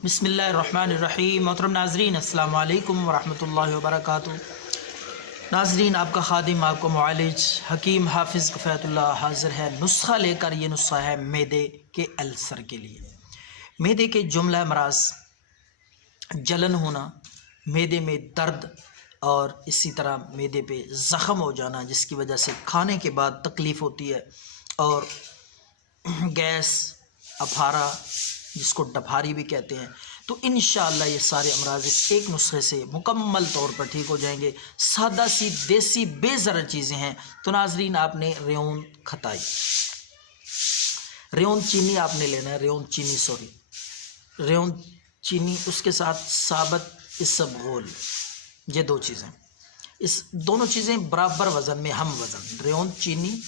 बिस्मिल्लाहिर्रहमानिर्रहीम। मोहतरम नाज़रीन, अस्सलाम वालेकुम वरहमतुल्लाहि वबरकातुहू। नाज़रीन, आपका खादिम, आपको मुआलिज हकीम हाफिज़ कफ़ायतुल्लाह हाज़िर है नुस्ख़ा लेकर। ये नुस्ख़ा है मैदे के अल्सर के लिए। मैदे के जुमला अमराज़, जलन होना, मैदे में दर्द और इसी तरह मैदे पे ज़ख़म हो जाना जिसकी वजह से खाने के बाद तकलीफ़ होती है, और गैस, अफारा जिसको डफारी भी कहते हैं। तो इंशाअल्लाह ये सारे अमराज़ इस एक नुस्खे से मुकम्मल तौर पर ठीक हो जाएंगे। सादा सी देसी बेज़र चीज़ें हैं। तो नाज़रीन, आपने रेवन खताई, रेवन चीनी आपने लेना है, रेवन चीनी, उसके साथ साबत इसबगोल, ये दो चीज़ें, इस दोनों चीज़ें बराबर वज़न में, हम वज़न, रेवन चीनी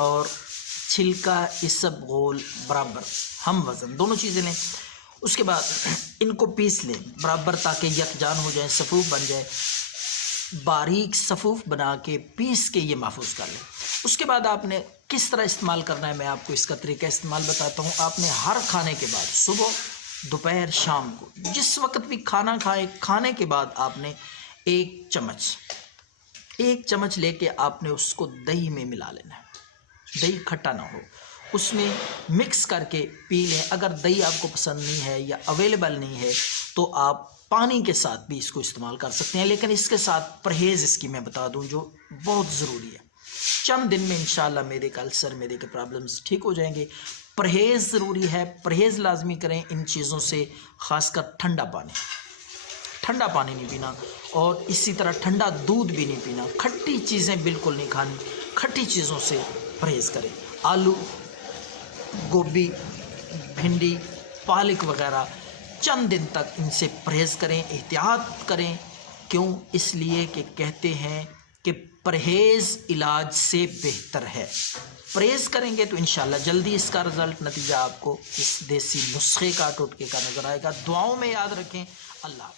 और छिलका इसबगोल बराबर हम वज़न, दोनों चीज़ें लें। उसके बाद इनको पीस लें बराबर ताकि यकजान हो जाए, सफ़ूफ बन जाए। बारीक सफ़ूफ बना के पीस के ये महफूज कर लें। उसके बाद आपने किस तरह इस्तेमाल करना है, मैं आपको इसका तरीका इस्तेमाल बताता हूँ। आपने हर खाने के बाद, सुबह, दोपहर, शाम को, जिस वक्त भी खाना खाएं, खाने के बाद आपने एक चम्मच लेके आपने उसको दही में मिला लेना है। दही खट्टा ना हो, उसमें मिक्स करके पी लें। अगर दही आपको पसंद नहीं है या अवेलेबल नहीं है तो आप पानी के साथ भी इसको इस्तेमाल कर सकते हैं, लेकिन इसके साथ परहेज़ इसकी मैं बता दूं जो बहुत ज़रूरी है। चंद दिन में इंशाअल्लाह मैदे का अल्सर, मैदे के प्रॉब्लम्स ठीक हो जाएंगे। परहेज़ ज़रूरी है, परहेज़ लाजमी करें इन चीज़ों से, ख़ासकर ठंडा पानी नहीं पीना, और इसी तरह ठंडा दूध भी नहीं पीना। खट्टी चीज़ें बिल्कुल नहीं खानी, खट्टी चीज़ों से परहेज़ करें। आलू, गोभी, भिंडी, पालक वगैरह चंद दिन तक इनसे परहेज़ करें, एहतियात करें। क्यों? इसलिए कि कहते हैं कि परहेज़ इलाज से बेहतर है। परहेज़ करेंगे तो इंशाअल्लाह जल्दी इसका रिज़ल्ट, नतीजा आपको इस देसी नुस्खे का, टोटके का नज़र आएगा। दुआओं में याद रखें। अल्लाह।